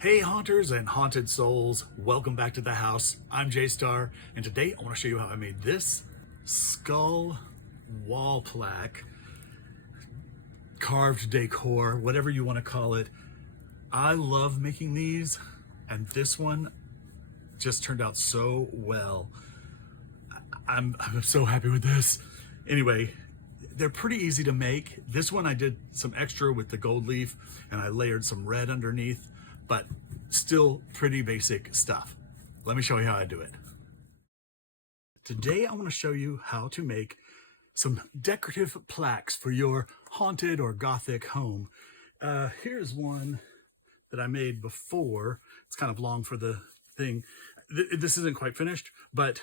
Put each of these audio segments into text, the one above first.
Hey haunters and haunted souls, welcome back to the house. I'm J-Star, and today I want to show you how I made this skull wall plaque, carved decor, whatever you want to call it. I love making these, and this one just turned out so well. I'm so happy with this. Anyway, they're pretty easy to make. This one I did some extra with the gold leaf, and I layered some red underneath, but still pretty basic stuff. Let me show you how I do it. Today I want to show you how to make some decorative plaques for your haunted or gothic home. Here's one that I made before. It's kind of long for the thing. This isn't quite finished, but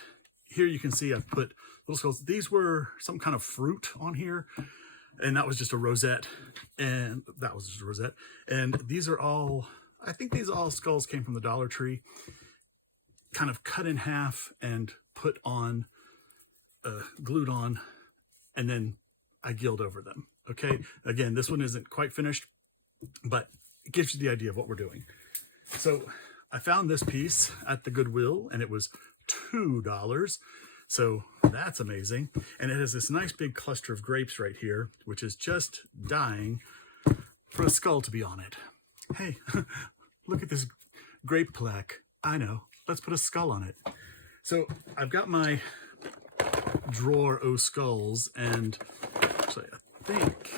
here you can see I've put little skulls. These were some kind of fruit on here, and that was just a rosette, and that was just a rosette. And these are all, I think these all skulls came from the Dollar Tree, kind of cut in half and put on, glued on, and then I gilded over them. Okay, again, this one isn't quite finished, but it gives you the idea of what we're doing. So I found this piece at the Goodwill, and it was $2. So that's amazing. And it has this nice big cluster of grapes right here, which is just dying for a skull to be on it. Hey, look at this grape plaque. I know, let's put a skull on it. So I've got my drawer of skulls, and actually I think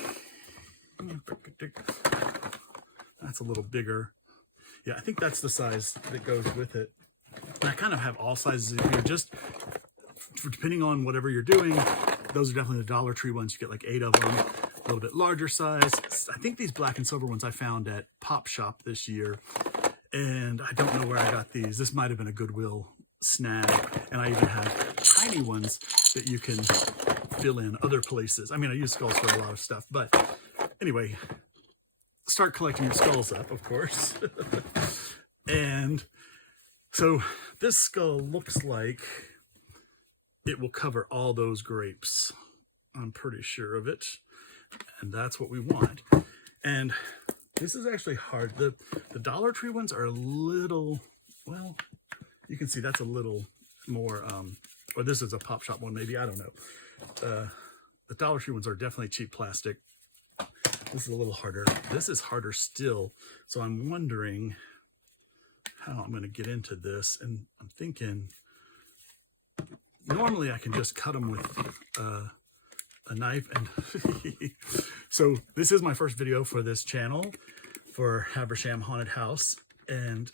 that's a little bigger. Yeah, I think that's the size that goes with it. And I kind of have all sizes in here, just depending on whatever you're doing. Those are definitely the Dollar Tree ones. You get like 8 of them, a little bit larger size. I think these black and silver ones I found at Pop Shop this year, and I don't know where I got these. This might have been a Goodwill snag, and I even have tiny ones that you can fill in other places. I mean, I use skulls for a lot of stuff, but anyway, start collecting your skulls up, of course. And so this skull looks like it will cover all those grapes. I'm pretty sure of it. And that's what we want. And this is actually hard. The Dollar Tree ones are a little, well, you can see that's a little more, or this is a Pop Shop one maybe, I don't know. The Dollar Tree ones are definitely cheap plastic. This is a little harder. This is harder still. So I'm wondering how I'm going to get into this. And I'm thinking, normally I can just cut them with a knife. And so this is my first video for this channel for Haversham Haunted House. And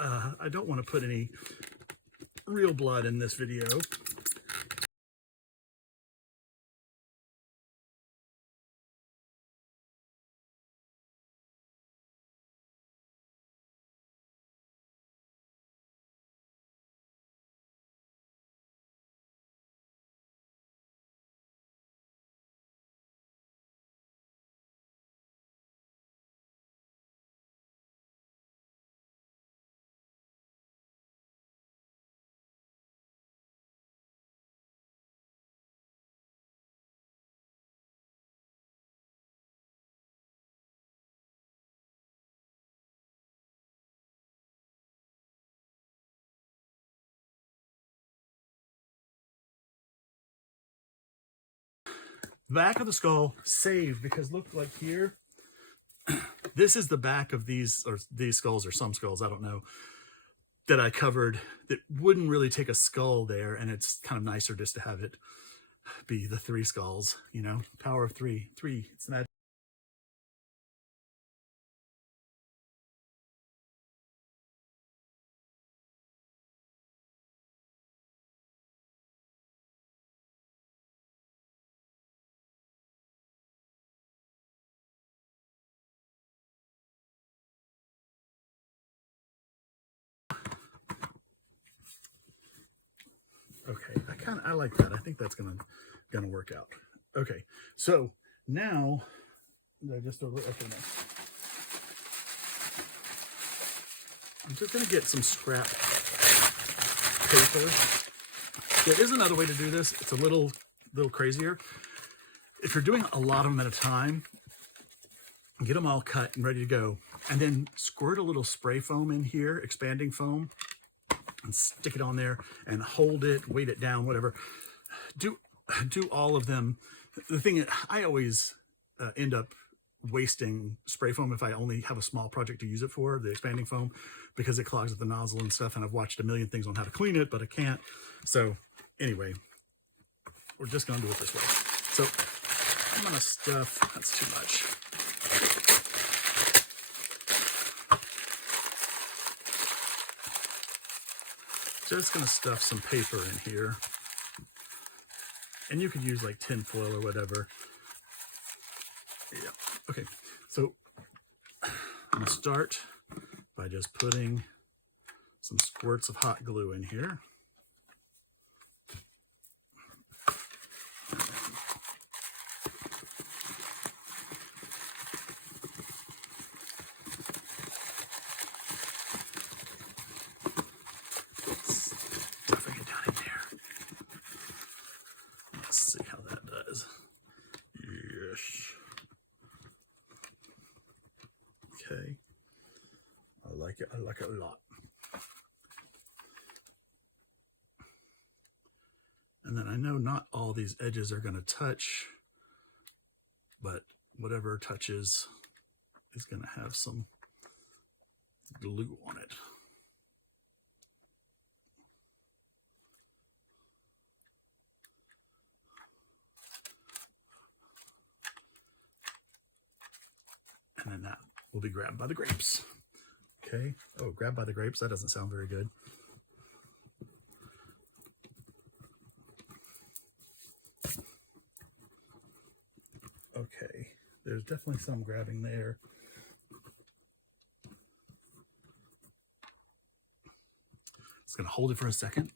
I don't want to put any real blood in this video. Back of the skull saved, because look, like here, this is the back of these, or these skulls, or some skulls, I don't know, that I covered that wouldn't really take a skull there, and it's kind of nicer just to have it be the 3 skulls, you know, power of 3. It's not. Okay, I like that. I think that's gonna work out. Okay, so now I just over. Okay, no. I'm just gonna get some scrap paper. There is another way to do this. It's a little crazier. If you're doing a lot of them at a time, get them all cut and ready to go. and then squirt a little spray foam in here, expanding foam, and stick it on there and hold it, weight it down, whatever. Do all of them. The thing I always end up wasting spray foam if I only have a small project to use it for, the expanding foam, because it clogs up the nozzle and stuff, and I've watched a million things on how to clean it, but I can't. So anyway, we're just gonna do it this way. So I'm gonna stuff, that's too much. Just gonna stuff some paper in here. And you could use like tin foil or whatever. Yeah, okay. So I'm gonna start by just putting some squirts of hot glue in here. Stuffing it down in there. Let's see how that does. Yes. Okay. I like it. I like it a lot. And then I know not all these edges are going to touch, but whatever touches is going to have some glue on it. And then that will be grabbed by the grapes. Okay. Oh, grabbed by the grapes. That doesn't sound very good. Okay. There's definitely some grabbing there. Just going to hold it for a second.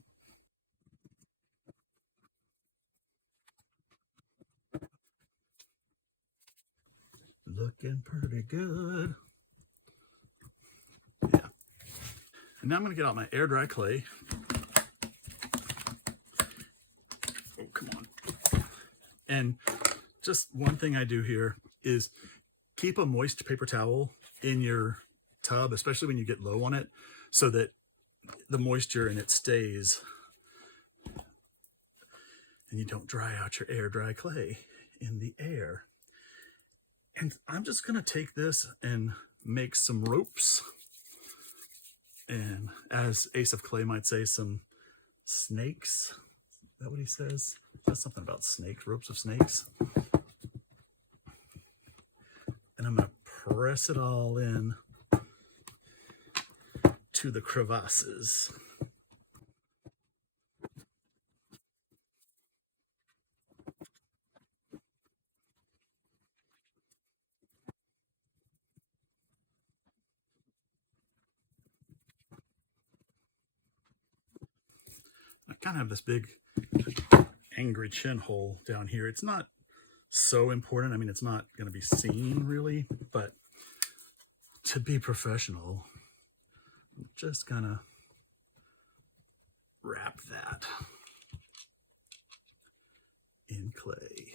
Looking pretty good. Yeah. And now I'm going to get out my air dry clay. Oh, come on. And just one thing I do here is keep a moist paper towel in your tub, especially when you get low on it, so that the moisture in it stays and you don't dry out your air dry clay in the air. And I'm just going to take this and make some ropes. And as Ace of Clay might say, some snakes. Is that what he says? That's something about snakes, ropes of snakes. And I'm going to press it all in to the crevasses. I kind of have this big angry chin hole down here. It's not so important. I mean, it's not going to be seen really, but to be professional, I'm just gonna wrap that in clay.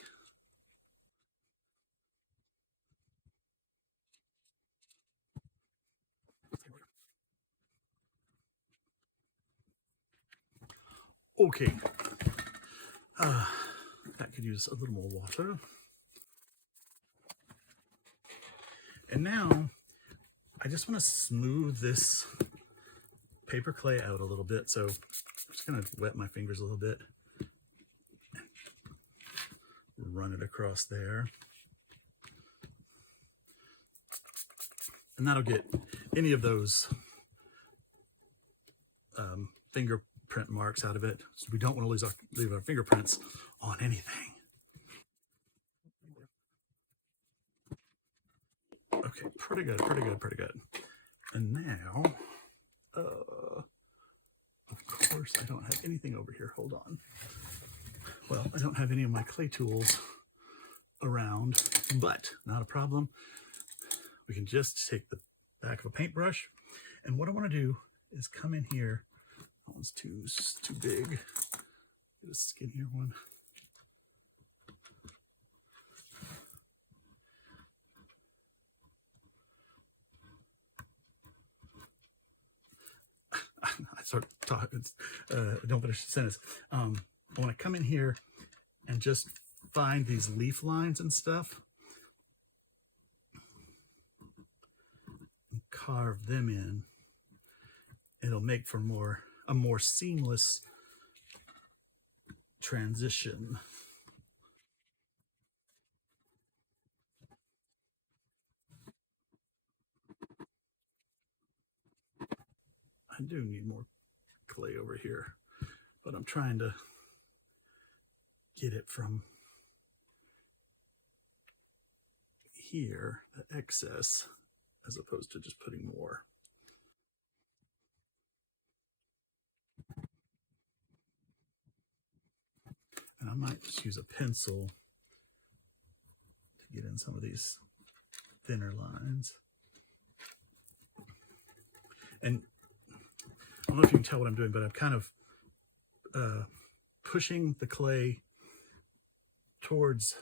Okay, that could use a little more water. And now I just want to smooth this paper clay out a little bit. So I'm just going to wet my fingers a little bit. Run it across there. And that'll get any of those fingerprint marks out of it. So we don't want to leave our fingerprints on anything. Okay, pretty good, pretty good, pretty good. And now, of course, I don't have anything over here. Hold on. Well, I don't have any of my clay tools around, but not a problem. We can just take the back of a paintbrush. And what I want to do is come in here. That one's too big. Get a skinnier one. start talking. Don't finish the sentence. I want to come in here and just find these leaf lines and stuff and carve them in. It'll make for a more seamless transition. I do need more clay over here, but I'm trying to get it from here, the excess, as opposed to just putting more. And I might just use a pencil to get in some of these thinner lines. And I don't know if you can tell what I'm doing, but I'm kind of pushing the clay towards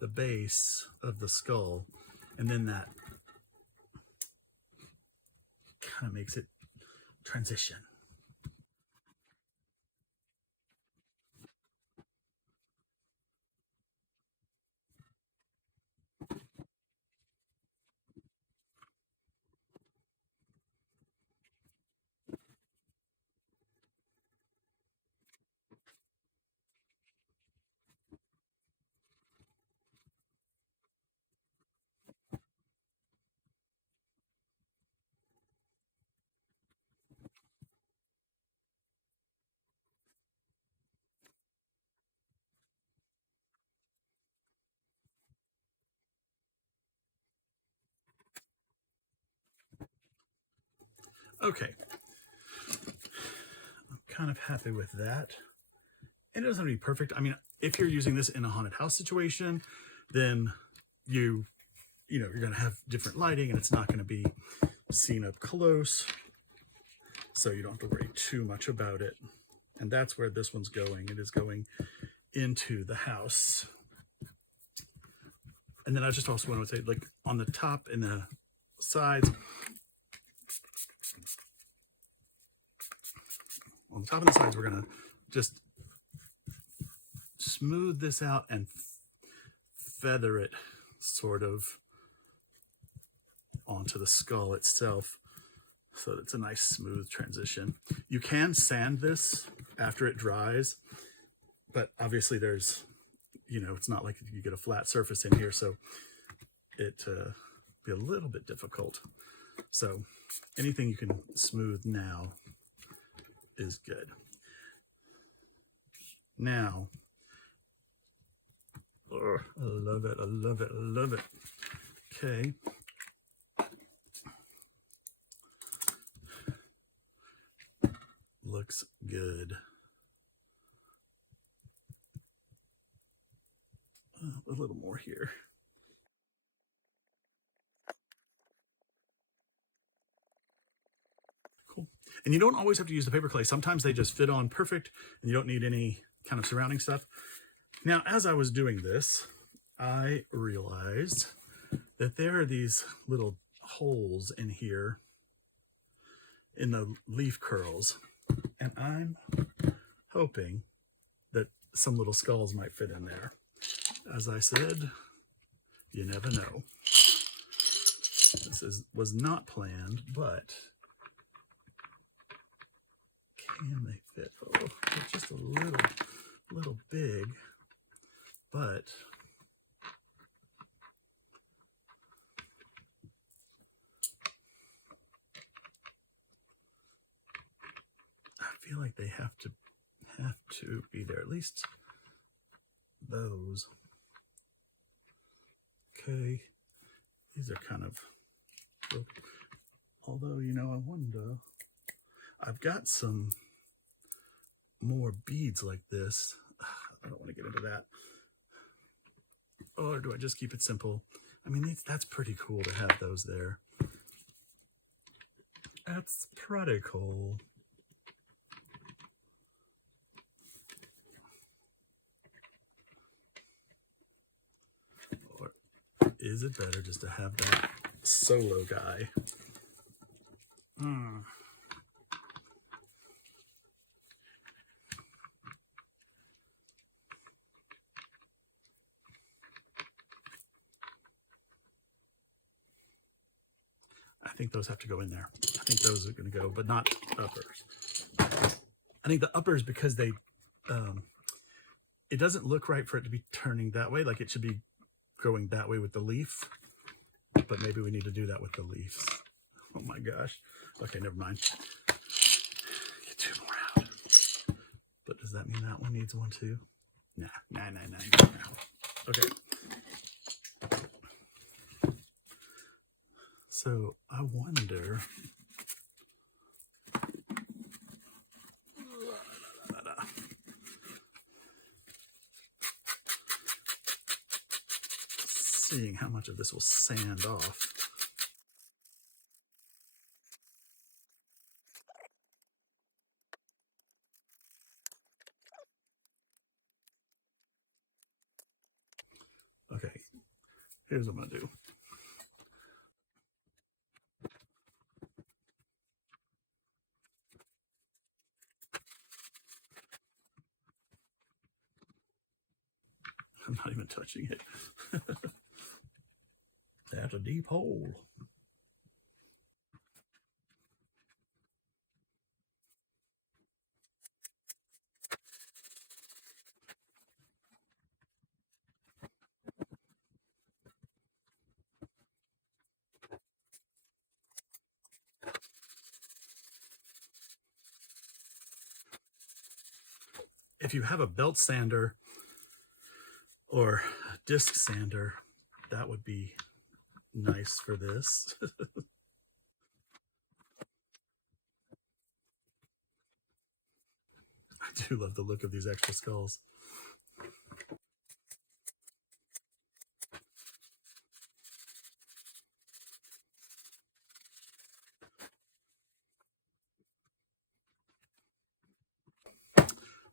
the base of the skull, and then that kind of makes it transition. Okay, I'm kind of happy with that. And it doesn't have to be perfect. I mean, if you're using this in a haunted house situation, then you're going to have different lighting and it's not going to be seen up close. So you don't have to worry too much about it. And that's where this one's going. It is going into the house. And then I just also want to say, like, on the top and the sides, on the top and the sides, we're going to just smooth this out and feather it sort of onto the skull itself so that it's a nice smooth transition. You can sand this after it dries, but obviously there's, it's not like you get a flat surface in here, so it be a little bit difficult. So anything you can smooth now is good. Now, oh, I love it, I love it, I love it. Okay. Looks good. A little more here. Cool. And you don't always have to use the paper clay. Sometimes they just fit on perfect and you don't need any kind of surrounding stuff. Now, as I was doing this, I realized that there are these little holes in here in the leaf curls. And I'm hoping that some little skulls might fit in there. As I said, you never know. This was not planned, but can they fit? Oh, it's just a little big, but I feel like they have to be there, at least those. Okay, these are kind of, although, I wonder, I've got some more beads like this. I don't want to get into that. Or do I just keep it simple? I mean, that's pretty cool to have those there. That's pretty cool. Or is it better just to have that solo guy? think those have to go in there. I think those are going to go, but not uppers. I think the uppers, because they, it doesn't look right for it to be turning that way. Like it should be going that way with the leaf, but maybe we need to do that with the leaves. Oh my gosh. Okay, never mind. Get 2 more out. But does that mean that one needs one too? Nah. Okay. So I wonder. Seeing how much of this will sand off. Okay, here's what I'm gonna do. I'm not even touching it. That's a deep hole. If you have a belt sander or a disc sander, that would be nice for this. I do love the look of these extra skulls.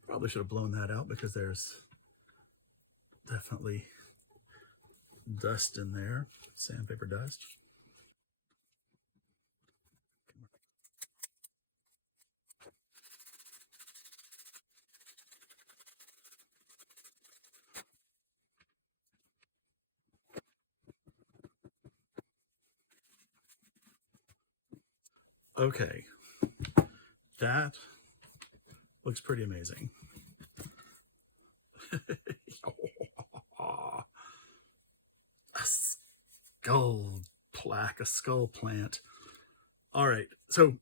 Probably should have blown that out because there's definitely dust in there, sandpaper dust. Okay, that looks pretty amazing. A skull plaque, a skull plant. All right, so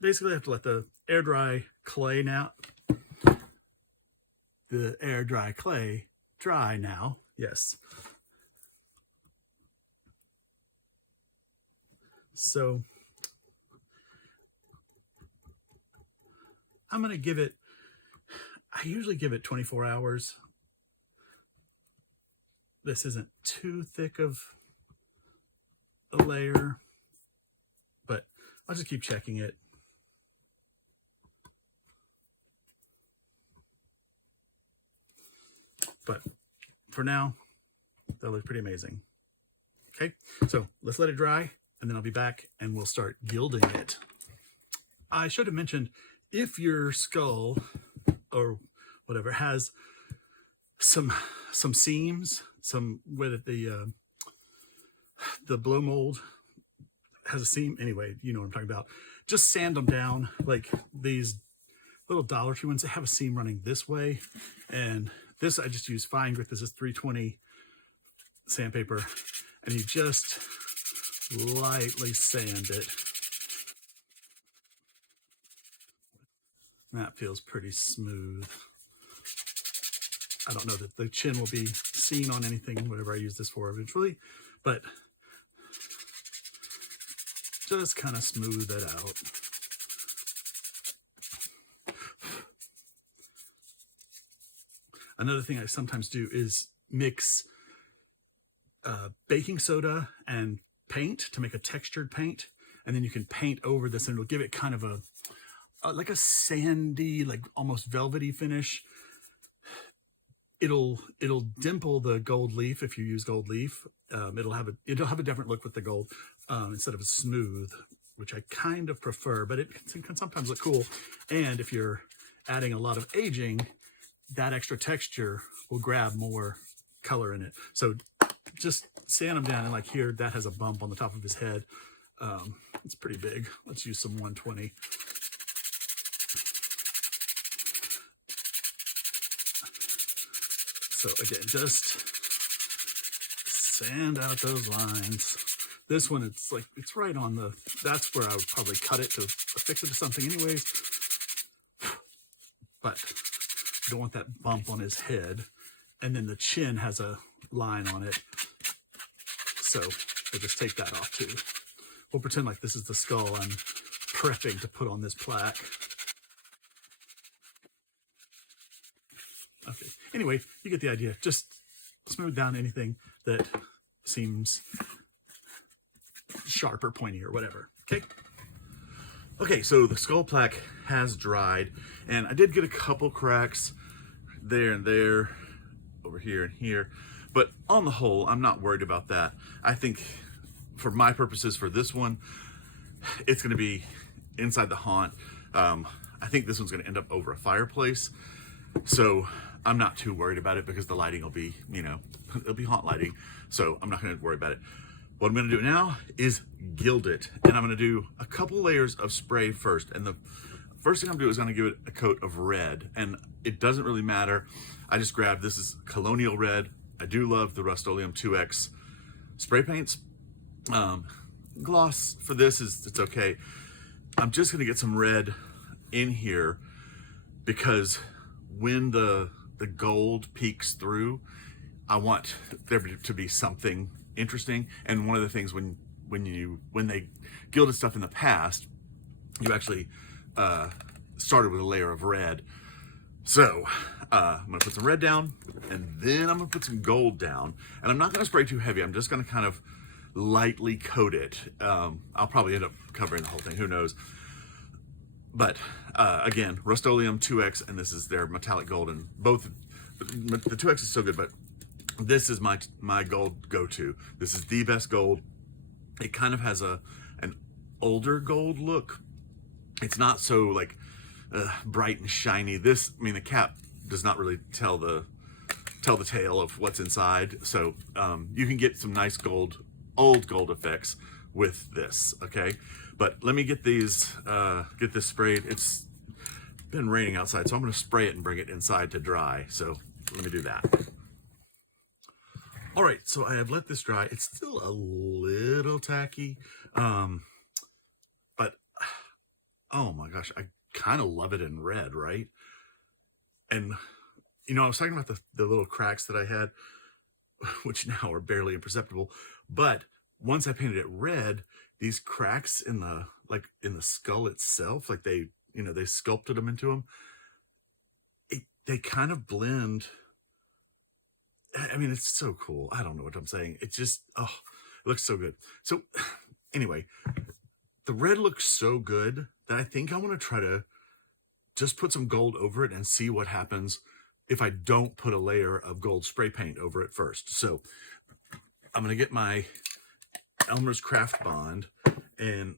basically I have to let the air dry clay now. The air dry clay dry now, yes. So I'm gonna give it, I usually give it 24 hours. This isn't too thick of a layer, but I'll just keep checking it. But for now, that looks pretty amazing. Okay, so let's let it dry and then I'll be back and we'll start gilding it. I should have mentioned, if your skull or whatever has some seams, some where the blow mold has a seam, anyway, you know what I'm talking about, just sand them down. Like these little Dollar Tree ones, they have a seam running this way, and this I just use fine grit. This is 320 sandpaper, and you just lightly sand it. That feels pretty smooth. I don't know that the chin will be seen on anything, whatever I use this for eventually, but just kind of smooth it out. Another thing I sometimes do is mix baking soda and paint to make a textured paint, and then you can paint over this and it'll give it kind of a like a sandy, like almost velvety finish. It'll dimple the gold leaf if you use gold leaf. It'll have a different look with the gold instead of a smooth, which I kind of prefer, but it can sometimes look cool. And if you're adding a lot of aging, that extra texture will grab more color in it. So just sand them down, and like here, that has a bump on the top of his head. It's pretty big. Let's use some 120. So again, just sand out those lines. This one, it's like, it's right on the, that's where I would probably cut it to affix it to something anyways. But you don't want that bump on his head. And then the chin has a line on it. So we'll just take that off too. We'll pretend like this is the skull I'm prepping to put on this plaque. Okay, anyway, you get the idea. Just smooth down anything that seems sharp or pointy or whatever, okay? Okay, so the skull plaque has dried, and I did get a couple cracks there and there, over here and here, but on the whole, I'm not worried about that. I think for my purposes for this one, it's gonna be inside the haunt. I think this one's gonna end up over a fireplace, so I'm not too worried about it because the lighting will be, you know, it'll be haunt lighting, so I'm not gonna worry about it. What I'm gonna do now is gild it, and I'm gonna do a couple layers of spray first. And the first thing I'm gonna do is gonna give it a coat of red, and it doesn't really matter. I just grabbed, this is Colonial Red. I do love the Rust-Oleum 2X spray paints. Gloss for this is, it's okay. I'm just gonna get some red in here because when the gold peeks through, I want there to be something interesting. And one of the things when they gilded stuff in the past, you actually started with a layer of red. So I'm gonna put some red down, and then I'm gonna put some gold down, and I'm not gonna spray too heavy. I'm just gonna kind of lightly coat it. I'll probably end up covering the whole thing, who knows. But again, Rust-Oleum 2X, and this is their metallic gold, and both, the 2X is so good, but this is my gold go-to. This is the best gold. It kind of has an older gold look. It's not so like bright and shiny. This, I mean, the cap does not really tell the tale of what's inside. So you can get some nice gold, old gold effects with this, okay? But let me get these, get this sprayed. It's been raining outside, so I'm gonna spray it and bring it inside to dry. So let me do that. All right, so I have let this dry. It's still a little tacky, but oh my gosh, I kind of love it in red, right? And you know, I was talking about the little cracks that I had, which now are barely imperceptible, but once I painted it red, these cracks in the, like in the skull itself, like they, you know, they sculpted them into them. They kind of blend. I mean, it's so cool. I don't know what I'm saying. It's just, oh, it looks so good. So anyway, the red looks so good that I think I want to try to just put some gold over it and see what happens if I don't put a layer of gold spray paint over it first. So I'm going to get my Elmer's Craft Bond, and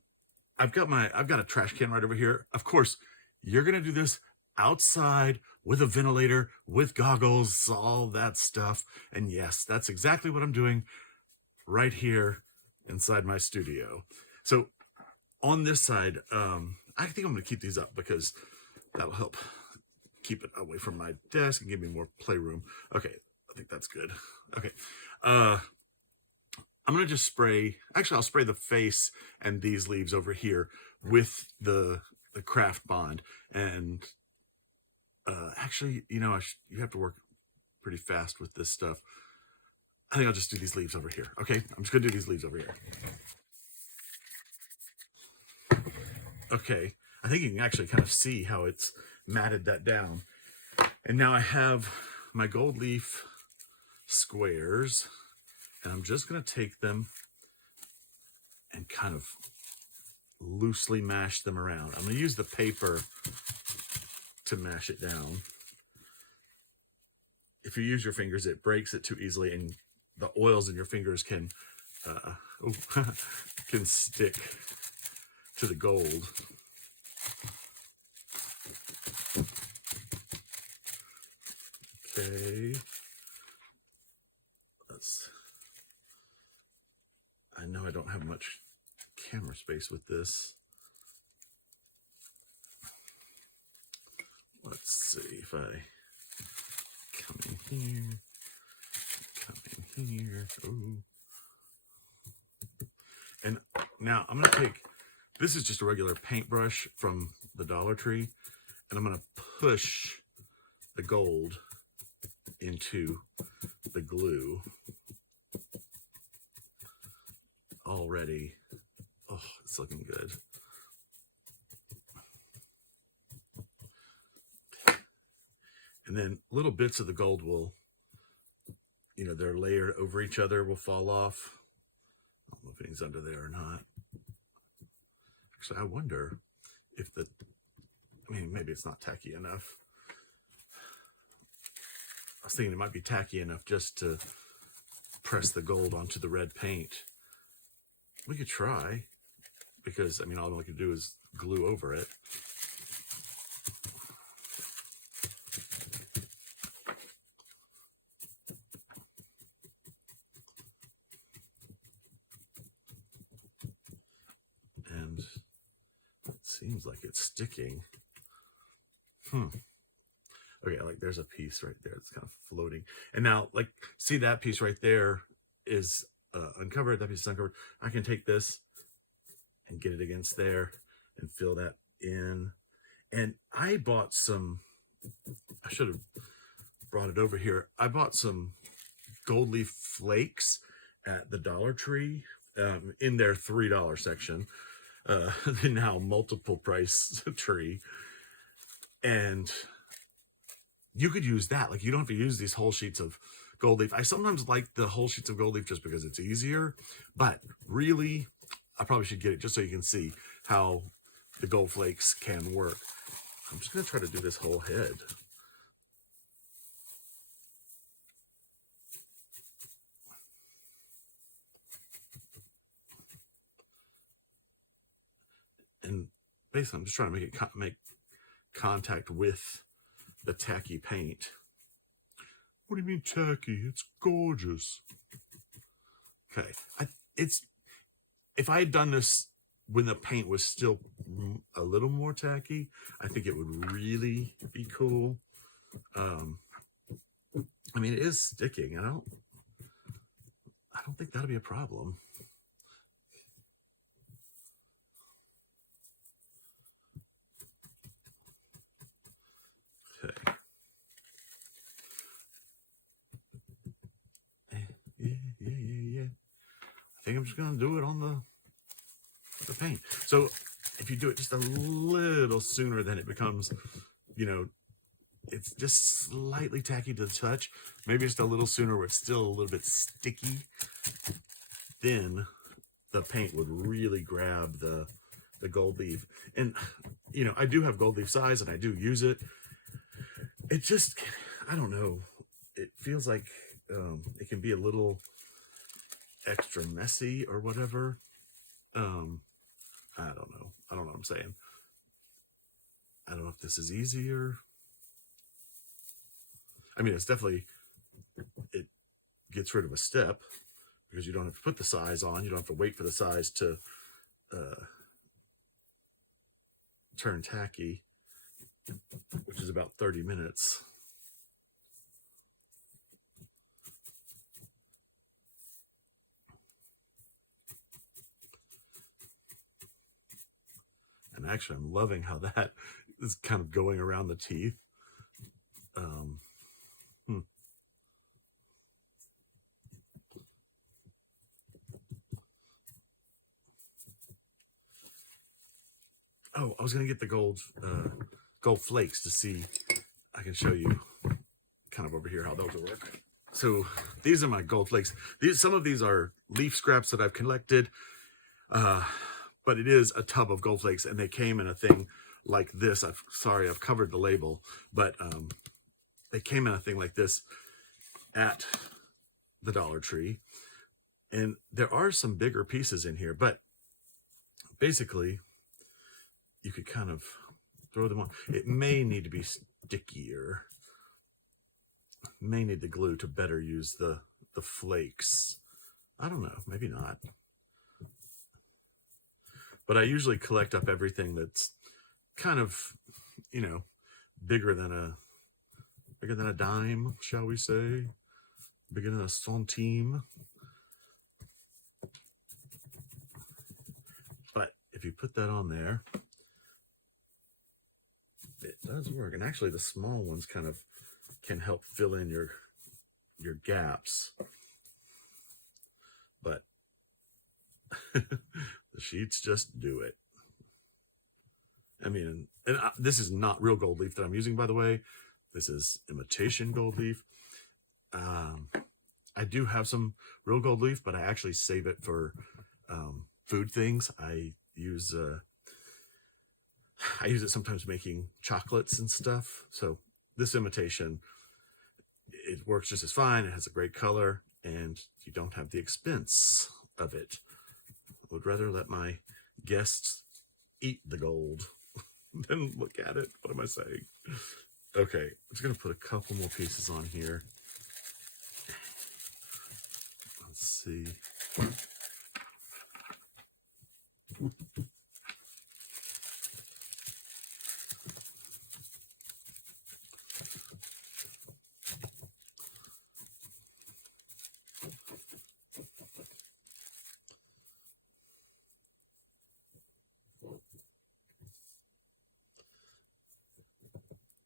I've got a trash can right over here. Of course, you're going to do this outside with a ventilator, with goggles, all that stuff. And yes, that's exactly what I'm doing right here inside my studio. So on this side, I think I'm going to keep these up because that'll help keep it away from my desk and give me more playroom. Okay, I think that's good. Okay, I'm going to just spray, actually I'll spray the face and these leaves over here with the Craft Bond. And actually, you know, you have to work pretty fast with this stuff. I think I'll just do these leaves over here. Okay, I'm just gonna do these leaves over here. Okay, I think you can actually kind of see how it's matted that down. And now I have my gold leaf squares, and I'm just gonna take them and kind of loosely mash them around. I'm gonna use the paper to mash it down. If you use your fingers, it breaks it too easily, and the oils in your fingers can can stick to the gold. Okay, I know I don't have much camera space. space with this. Let's see if I come in here. Oh. And now I'm going to take, this is just a regular paintbrush from the Dollar Tree, and I'm going to push the gold into the glue already. Oh, it's looking good. And then little bits of the gold will, you know, they're layered over each other, will fall off. I don't know if anything's under there or not. Actually, I wonder if the, I mean, maybe it's not tacky enough. I was thinking it might be tacky enough just to press the gold onto the red paint. We could try, because, I mean, all we could do is glue over it. And it seems like it's sticking. Okay, like there's a piece right there. It's kind of floating. And now, like, see that piece right there is uncovered. That piece is uncovered. I can take this and get it against there and fill that in. And I bought some, I should have brought it over here. I bought some gold leaf flakes at the Dollar Tree in their $3 section. The now multiple price tree. And you could use that. Like, you don't have to use these whole sheets of gold leaf. I sometimes like the whole sheets of gold leaf just because it's easier, but really, I probably should get it just so you can see how the gold flakes can work. I'm just going to try to do this whole head. And basically, I'm just trying to make contact with the tacky paint. What do you mean tacky? It's gorgeous. Okay, if I had done this when the paint was still a little more tacky, I think it would really be cool. I mean, it is sticking. I don't think that'll be a problem. Okay. Yeah. I think I'm just gonna do it on the paint. So if you do it just a little sooner, then it becomes, you know, it's just slightly tacky to the touch. Maybe just a little sooner where it's still a little bit sticky. Then the paint would really grab the gold leaf. And, you know, I do have gold leaf size and I do use it. It just, I don't know. It feels like it can be a little extra messy or whatever. I don't know. I don't know what I'm saying. I don't know if this is easier. I mean, it's definitely, it gets rid of a step because you don't have to put the size on. You don't have to wait for the size to turn tacky, which is about 30 minutes. And actually, I'm loving how that is kind of going around the teeth. Oh, I was going to get the gold flakes to see. I can show you kind of over here how those will work. So these are my gold flakes. Some of these are leaf scraps that I've collected, but it is a tub of gold flakes, and they came in a thing like this. Sorry, I've covered the label, but they came in a thing like this at the Dollar Tree, and there are some bigger pieces in here, but basically you could kind of throw them on. It may need to be stickier. May need the glue to better use the flakes. I don't know, maybe not. But I usually collect up everything that's kind of, you know, bigger than a dime, shall we say, bigger than a centime. But if you put that on there, it does work. And actually the small ones kind of can help fill in your gaps. But the sheets just do it. I mean, and this is not real gold leaf that I'm using, by the way. This is imitation gold leaf. I do have some real gold leaf, but I actually save it for food things. I use it sometimes making chocolates and stuff. So this imitation, it works just as fine. It has a great color, and you don't have the expense of it. I would rather let my guests eat the gold than look at it. What am I saying? Okay, I'm just gonna put a couple more pieces on here. Let's see.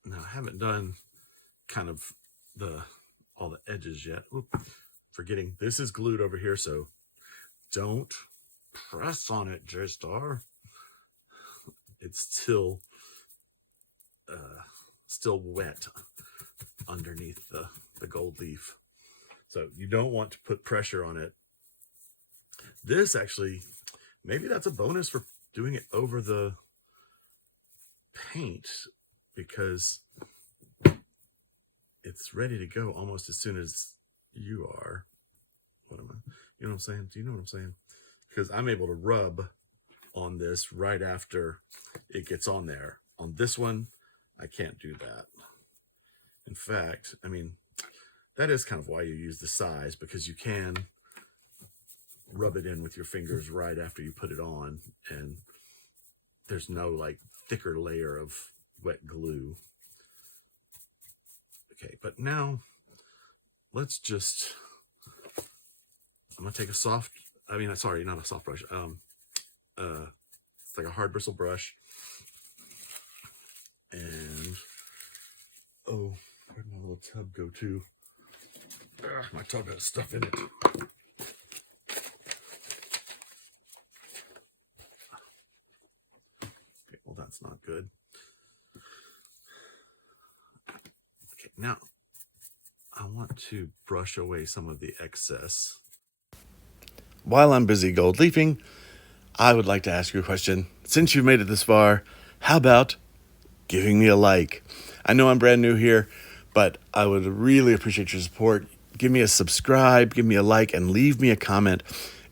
Now I haven't done kind of all the edges yet. Oop, forgetting this is glued over here, so don't press on it, J-Star. It's still wet underneath the gold leaf, so you don't want to put pressure on it. This actually, maybe that's a bonus for doing it over the paint, because it's ready to go almost as soon as you are. What am I? You know what I'm saying? Do you know what I'm saying? Because I'm able to rub on this right after it gets on there. On this one, I can't do that. In fact, I mean, that is kind of why you use the size, because you can rub it in with your fingers right after you put it on, and there's no like thicker layer of wet glue. Okay, but now let's just, I'm gonna take a soft, sorry, not a soft brush, it's like a hard bristle brush, and oh, where'd my little tub go to? My tub has stuff in it. Okay, well that's not good. Okay, now I want to brush away some of the excess. While I'm busy gold leafing, I would like to ask you a question. Since you've made it this far, how about giving me a like? I know I'm brand new here, but I would really appreciate your support. Give me a subscribe, give me a like, and leave me a comment.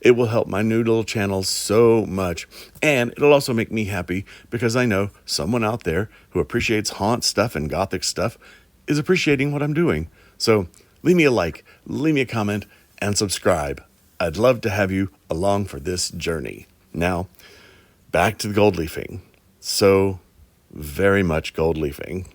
It will help my new little channel so much. And it'll also make me happy, because I know someone out there who appreciates haunt stuff and gothic stuff is appreciating what I'm doing. So leave me a like, leave me a comment, and subscribe. I'd love to have you along for this journey. Now, back to the gold leafing. So very much gold leafing.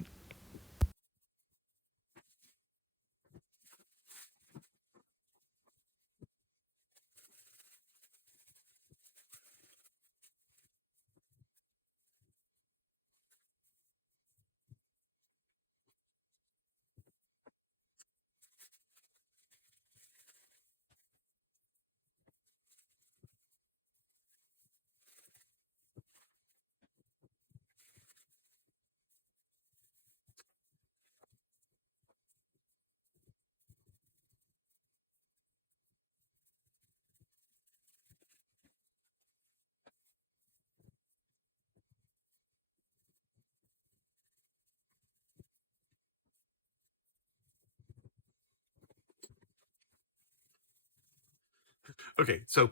Okay, so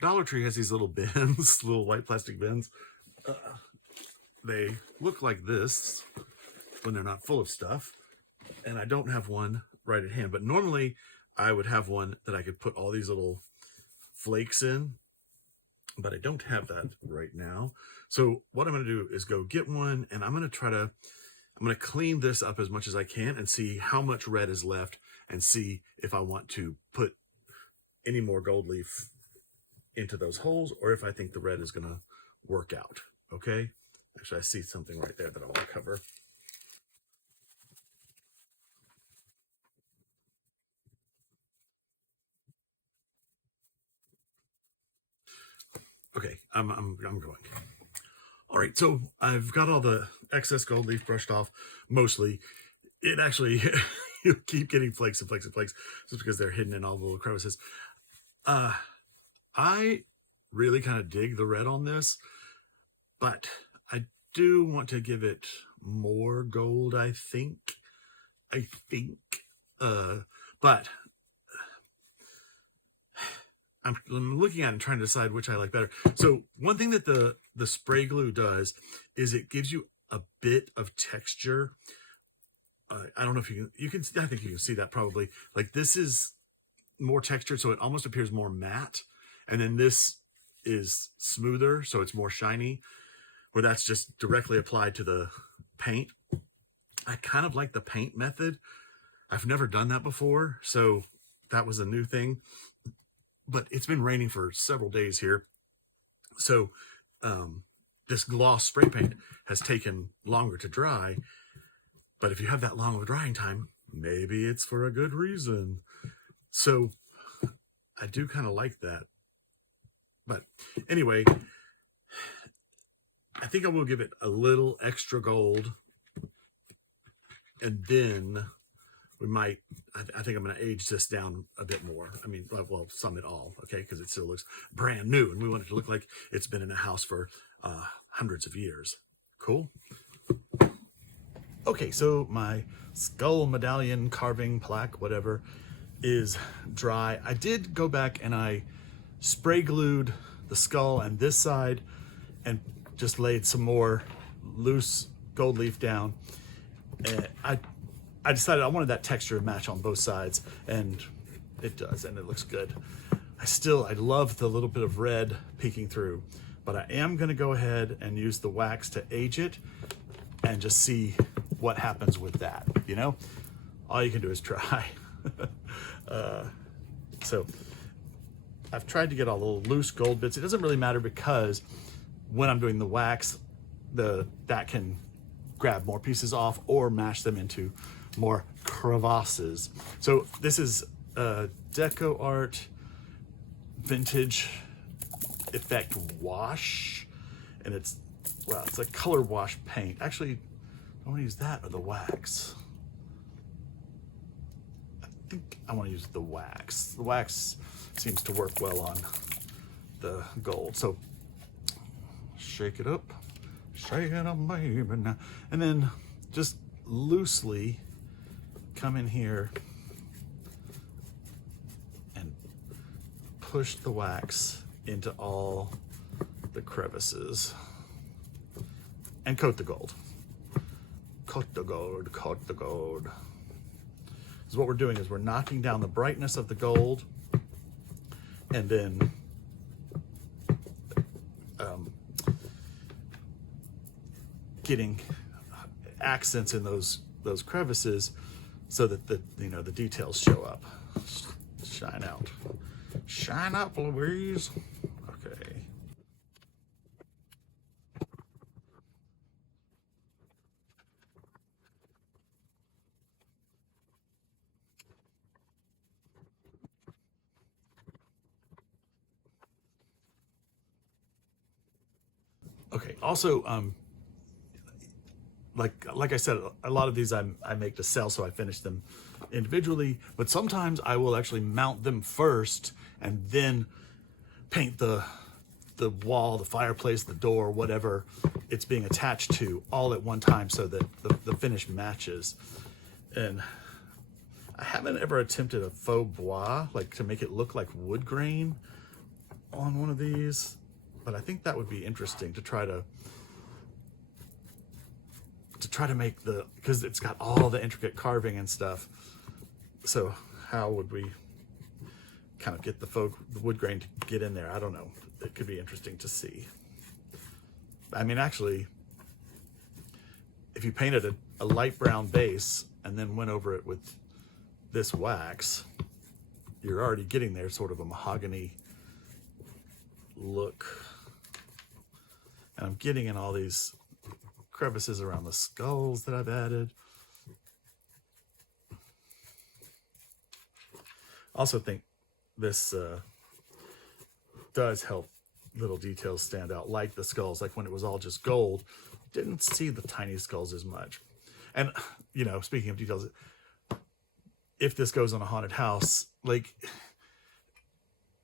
Dollar Tree has these little bins, little white plastic bins. They look like this when they're not full of stuff, and I don't have one right at hand, but normally I would have one that I could put all these little flakes in, but I don't have that right now. So what I'm going to do is go get one, and I'm going to clean this up as much as I can and see how much red is left, and see if I want to put any more gold leaf into those holes, or if I think the red is going to work out. Okay. Actually, I see something right there that I want to cover. Okay, I'm going. All right, so I've got all the excess gold leaf brushed off, mostly. It actually, you keep getting flakes and flakes and flakes just because they're hidden in all the little crevices. I really kind of dig the red on this, but I do want to give it more gold, I think. But I'm looking at it and trying to decide which I like better. So one thing that the spray glue does is it gives you a bit of texture. I don't know if you can, I think you can see that probably. Like this is more textured, so it almost appears more matte. And then this is smoother, so it's more shiny, where that's just directly applied to the paint. I kind of like the paint method. I've never done that before, so that was a new thing. But it's been raining for several days here. So this gloss spray paint has taken longer to dry. But if you have that long of a drying time, maybe it's for a good reason. So I do kind of like that. But anyway, I think I will give it a little extra gold. And then we might, I think I'm going to age this down a bit more. I mean, well, some at all, okay, because it still looks brand new, and we want it to look like it's been in a house for hundreds of years. Cool. Okay, so my skull medallion carving plaque, whatever, is dry. I did go back and I spray glued the skull and this side and just laid some more loose gold leaf down. And I decided I wanted that texture to match on both sides, and it does, and it looks good. I love the little bit of red peeking through, but I am gonna go ahead and use the wax to age it and just see what happens with that, you know? All you can do is try. So I've tried to get all the little loose gold bits. It doesn't really matter because when I'm doing the wax, that can grab more pieces off or mash them into more crevasses. So this is Deco Art Vintage Effect Wash, and it's a color wash paint. Actually, I want to use that or the wax. I think I want to use the wax. The wax seems to work well on the gold. So shake it up, baby, now. And then just loosely come in here and push the wax into all the crevices and coat the gold. Coat the gold, coat the gold. So what we're doing is we're knocking down the brightness of the gold, and then getting accents in those crevices so that the details show up. Shine out. Shine up, Louise. Okay. Okay, also, like I said, a lot of these I make to sell, so I finish them individually, but sometimes I will actually mount them first and then paint the wall, the fireplace, the door, whatever it's being attached to, all at one time so that the finish matches. And I haven't ever attempted a faux bois, like to make it look like wood grain on one of these, but I think that would be interesting to try to make because it's got all the intricate carving and stuff. So how would we kind of get the wood grain to get in there. I don't know. It could be interesting to see. I mean, actually, if you painted a light brown base and then went over it with this wax, you're already getting there sort of a mahogany look. And I'm getting in all these crevices around the skulls that I've added. I also think this does help little details stand out, like the skulls. Like when it was all just gold, didn't see the tiny skulls as much. And, you know, speaking of details, if this goes on a haunted house, like,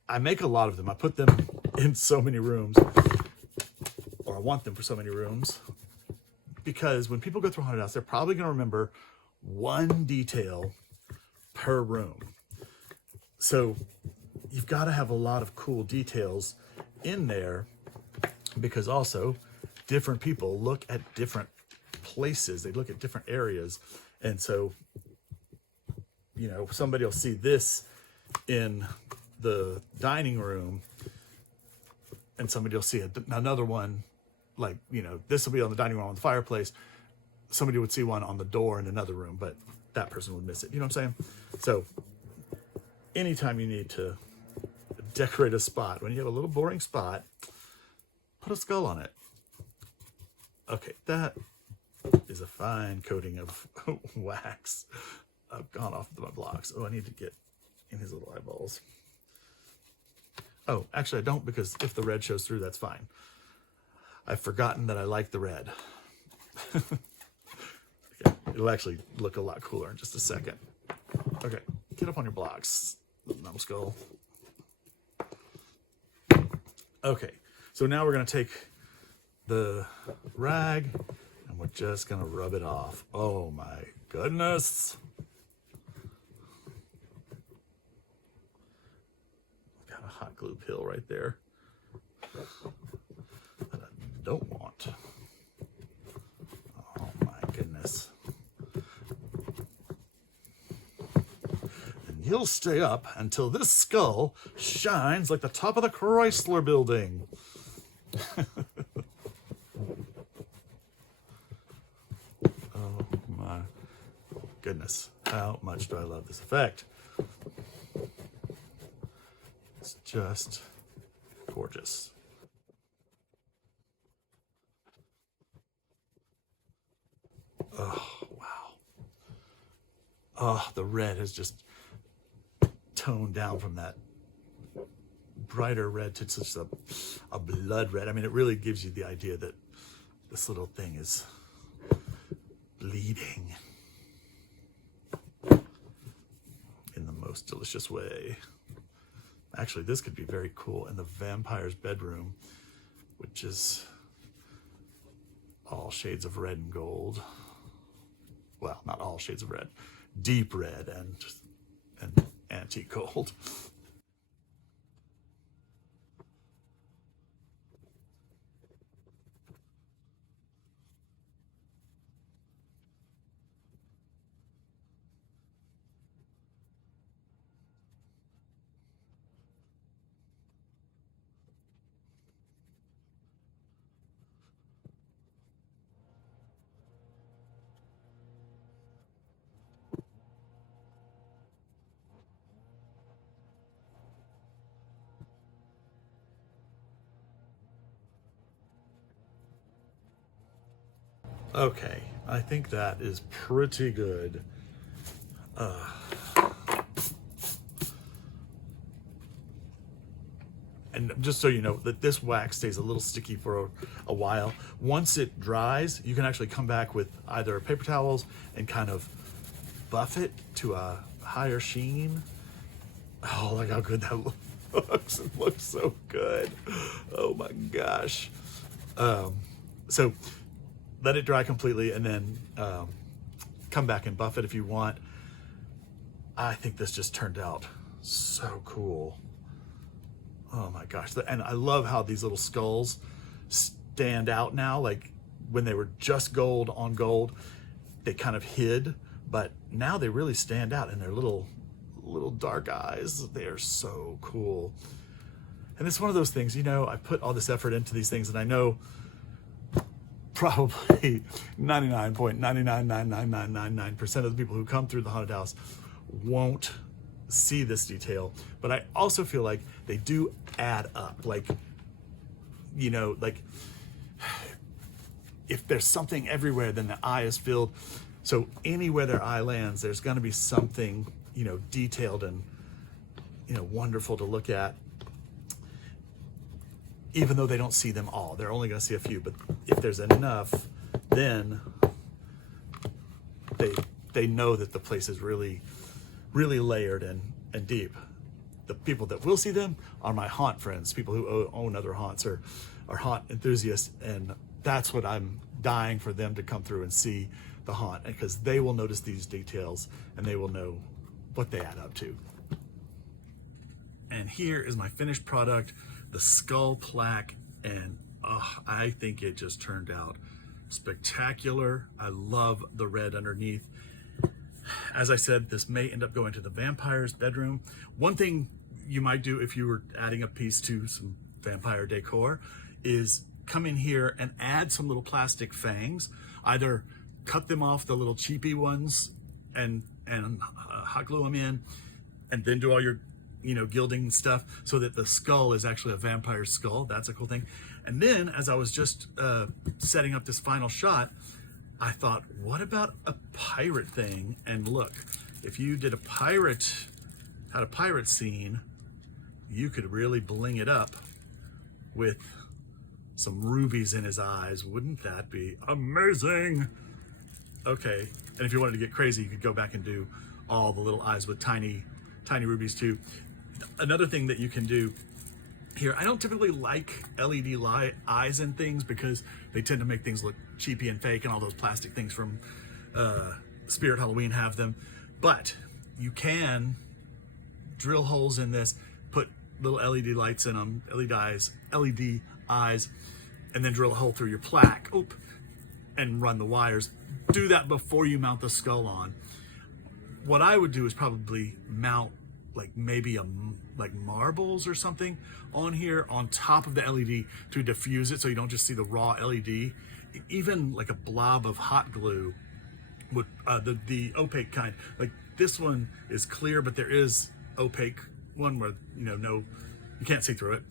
I make a lot of them. I put them in so many rooms, or I want them for so many rooms, because when people go through a haunted house, they're probably going to remember one detail per room. So you've got to have a lot of cool details in there, because also different people look at different places. They look at different areas. And so, you know, somebody will see this in the dining room and somebody will see another one, like, you know, this will be on the dining room on the fireplace. Somebody would see one on the door in another room, but that person would miss it. You know what I'm saying? So anytime you need to decorate a spot, when you have a little boring spot, put a skull on it. Okay, that is a fine coating of wax. I've gone off my blocks. Oh, I need to get in his little eyeballs. Oh, actually I don't, because if the red shows through, that's fine. I've forgotten that I like the red. Okay, it'll actually look a lot cooler in just a second. Okay, get up on your blocks, numbskull. Okay, so now we're gonna take the rag and we're just gonna rub it off. Oh my goodness. Got a hot glue pill right there that I don't want. Oh my goodness. And you'll stay up until this skull shines like the top of the Chrysler building. Oh my goodness. How much do I love this effect? It's just gorgeous. Oh, wow. Oh, the red has just toned down from that brighter red to such a blood red. I mean, it really gives you the idea that this little thing is bleeding in the most delicious way. Actually, this could be very cool in the vampire's bedroom, which is all shades of red and gold. Well, not all shades of red, deep red and antique gold. Okay, I think that is pretty good. And just so you know, that this wax stays a little sticky for a while. Once it dries, you can actually come back with either paper towels and kind of buff it to a higher sheen. Oh, look how good that looks. It looks so good. Oh my gosh. So let it dry completely and then come back and buff it if you want. I think this just turned out so cool. Oh my gosh. And I love how these little skulls stand out now. Like when they were just gold on gold, they kind of hid, but now they really stand out in their little little dark eyes. They're so cool. And it's one of those things, you know, I put all this effort into these things, and I know probably 99.999999% of the people who come through the haunted house won't see this detail. But I also feel like they do add up. Like, you know, like if there's something everywhere, then the eye is filled. So anywhere their eye lands, there's going to be something, you know, detailed and, you know, wonderful to look at. Even though they don't see them all, they're only going to see a few. But if there's enough, then they know that the place is really, really layered and deep. The people that will see them are my haunt friends, people who own other haunts or are haunt enthusiasts, and that's what I'm dying for them to come through and see the haunt, because they will notice these details and they will know what they add up to. And here is my finished product, the skull plaque, and I think it just turned out spectacular. I love the red underneath. As I said, this may end up going to the vampire's bedroom. One thing you might do if you were adding a piece to some vampire decor is come in here and add some little plastic fangs. Either cut them off, the little cheapy ones, and hot glue them in, and then do all your, you know, gilding stuff so that the skull is actually a vampire skull. That's a cool thing. And then as I was just setting up this final shot, I thought, what about a pirate thing? And look, if you did had a pirate scene, you could really bling it up with some rubies in his eyes. Wouldn't that be amazing? Okay, and if you wanted to get crazy, you could go back and do all the little eyes with tiny rubies too. Another thing that you can do here, I don't typically like LED light eyes and things because they tend to make things look cheapy and fake, and all those plastic things from Spirit Halloween have them. But you can drill holes in this, put little LED lights in them, LED eyes, and then drill a hole through your plaque, and run the wires. Do that before you mount the skull on. What I would do is probably mount like maybe like marbles or something on here on top of the LED to diffuse it, so you don't just see the raw LED. Even like a blob of hot glue would the opaque kind. Like this one is clear, but there is opaque one where, you know, you can't see through it.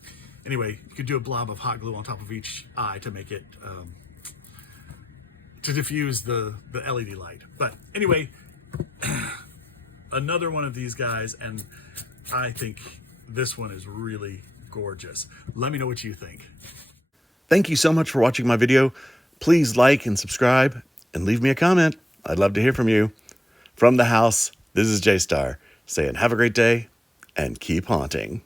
Anyway, you could do a blob of hot glue on top of each eye to make it to diffuse the LED light. But anyway, another one of these guys, and I think this one is really gorgeous. Let me know what you think. Thank you so much for watching my video. Please like and subscribe and leave me a comment. I'd love to hear from you. From the house, this is J-Star saying have a great day and keep haunting.